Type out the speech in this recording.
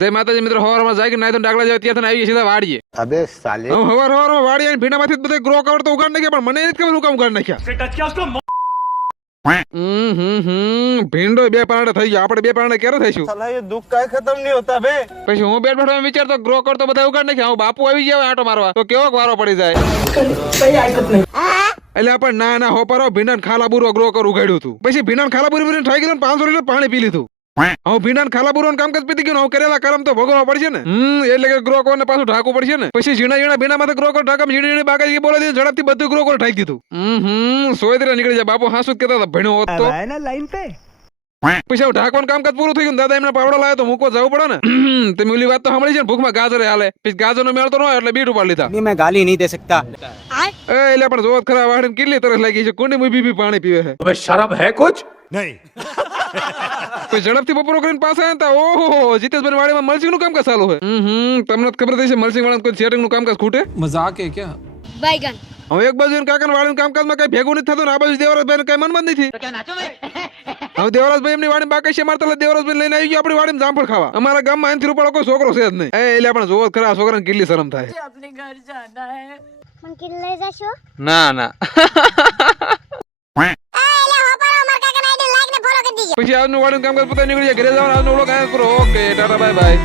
જય માતાજી મિત્રો, હવારમાં જાય કે નાઈ તો ડાગલા જાય ત્યાં આવી સીધા વાડીએ. अबे साले હવારમાં વાડી આવીને ભીંડામાંથી બધા ગ્રો કવર તો ઉગાડ નાખ્યા, પણ મને નથી ખબર હું કામ ઉગાડ નાખ્યા. ભીંડો બે પારણે થઈ ગયો, આપણે બે પારણે ક્યારે થઈશું? साला ये दुख का खत्म नहीं होता बे। પછી હું બેઠ બેઠો વિચારતો ગ્રો કવર તો બધા ઉગાડ નાખ્યા, હું બાપુ આવી જાય આટો મારવા તો કેવો વારો પડી જાય. એટલે આપણે ના ના હોપારો ભીંડા ખાલા બુરો ગ્રો કર ઉગાડ્યું હતું. પછી ભીંડા ખાલા બુરી બુરી થઈ ગયું, 500 લીટર પાણી પી લીધું. હું ભીંડા ખાલા બુરો કામકાજ પીતી ગયું, હું કરેલા કરમ તો ભોગવવા પડશે ને. એટલે કે ગ્રો કવર ને પાછું ઢાંકવું પડશે ને. પછી ઝીણા ઝીણા ભીંડા માં ગ્રો કવર ઢાંકમ ઝીણી ઝીણી બાકાજી બોલે દીધું, ઝડપથી બધું ગ્રો કવર ઢાંકી દીધું. સોયદરા નીકળી જાય. બાપુ હાસુ જ કહેતા હતા ભણ્યો હોત તો. लाइन पे પછી આવું ઢાંકવાનું કામકાજ પૂરું થઈ ગયું, દાદા એમના પાવડા લાવ્યા તો મૂકવા જવું પડે ને. તમે ઓલી વાત તો સાંભળી છે ને, ભૂખમાં ગાજરે હાલે. પછી ગાજર નો મેળ તો ન હોય એટલે બીટ ઉપાડી લીધા. नहीं मैं गाली नहीं दे सकता। એટલે પણ જોત ખરા વાડીને કેટલી તરસ લાગી છે, કુંડી માં બી પાણી પીવે છે. अबे शर्म है कुछ नहीं પછી ઝડપથી બપોરો કરીને પાછા આવ્યા હતા. ઓહો, જીતેશભાઈ વાડીમાં મલ્ચિંગ નું કામકાજ ચાલુ છે. તમને ખબર થઈ છે મલ્ચિંગ વાળા કોઈ સેટિંગ નું કામકાજ ખૂટે? मजाक है क्या? बैगन હવે એક બાજુ કાકા વાડીનું કામકાજમાં કઈ ભેગું નથી થતું, આ બાજુ દેવરાજભાઈ કઈ મનમાં જ નથી. હવે દેવરાજભાઈ એમની વાડી બાકી છે મારતા, દેવરાજભાઈ લઈને આવી ગયો આપણી વાડીમાં જામફળ ખાવા. અમારા ગામમાં એનથી રૂપાળો કોઈ છોકરો છે જ નહીં. એટલે આપણે જોવો ખરા છોકરાને કેટલી શરમ થાય. अपने घर जाना है मन किल ले जाशो ના ના एला होपर अमर काका नाइड लाइक ने फॉलो कर दीजिए। પછી આજનું વાડીનું કામકાજ પતા નીકળી જાય, ઘરે જવાનું. આજનો વ્લોગ આયા પૂરો. Okay, Tata bye bye.